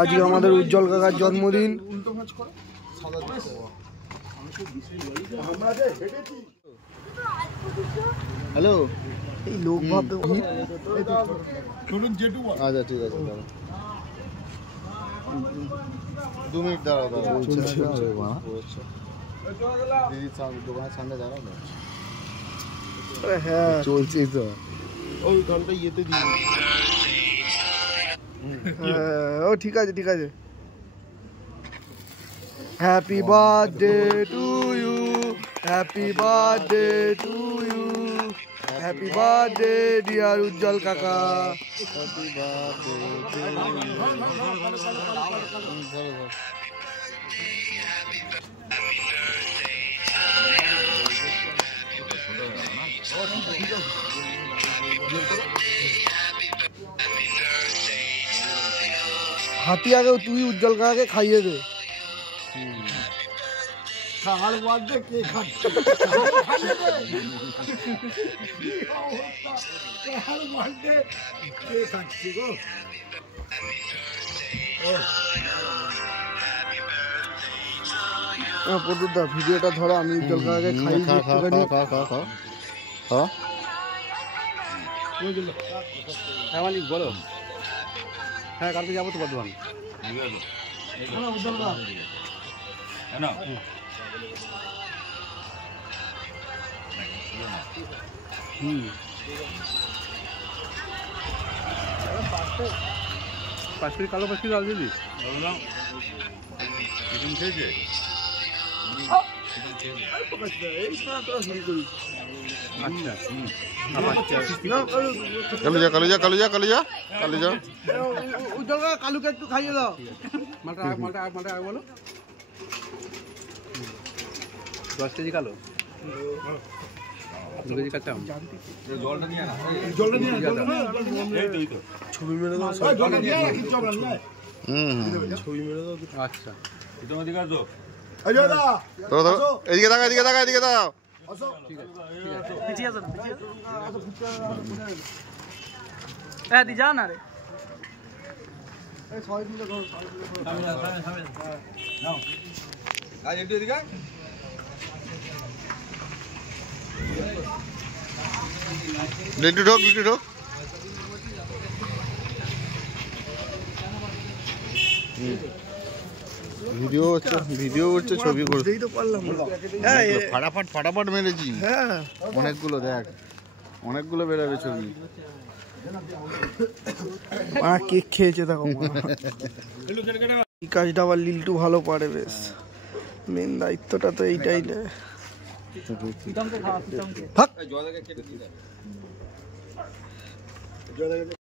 আজকে আমাদের উজ্জ্বল কাকার জন্মদিন। হ্যালো, এই লোক ভাববে আচ্ছা ঠিক আছে, 2 মিনিট দাঁড়াও। দিদি দোকানের সামনে দাঁড়াও না। হ্যাঁ চলছেই তো, ওই গানটা ইয়েতে দিই। ও ঠিক আছে ঠিক আছে। Happy birthday to you, happy birthday to you, happy birthday dear Ujjwal কাকা। Happy birthday. হাতি আগে তুই উজ্জ্বল কাকাকে খাইয়ে দে। প্রদুদা ভিডিওটা ধরো, আমি উজ্জ্বল কাকাকে খাই। হ্যাঁ মালিক বলো। হ্যাঁ কালকে যাবো তো বর্ধমান। পাঁচটি কালো পাঁচটি লাল দিলি কালুকে একটু খাইয়ে দাও। মালটা বলো 10 কেজি কালো, 2 কেজি কাঁচা। ছবি মেরে দাও। ছবি মেরে দাও। আচ্ছা এদিকে দাঁড়া, এদিকে দাঁড়া, এদিকে দাঁড়াও। যা না রে লিটু ঢোক, লিটু ঢোক। ভিডিও হচ্ছে, ছবি করছি তো পারলাম। ফাটাফাট মেরেছি। হ্যাঁ অনেকগুলো, দেখ অনেকগুলো বেরোবে ছবি। কেক খেয়েছে দেখো। এই কাজটা আবার লিল্টু ভালো পারে বেশ। মেন দায়িত্বটা তো এইটাই নেয়। থাক।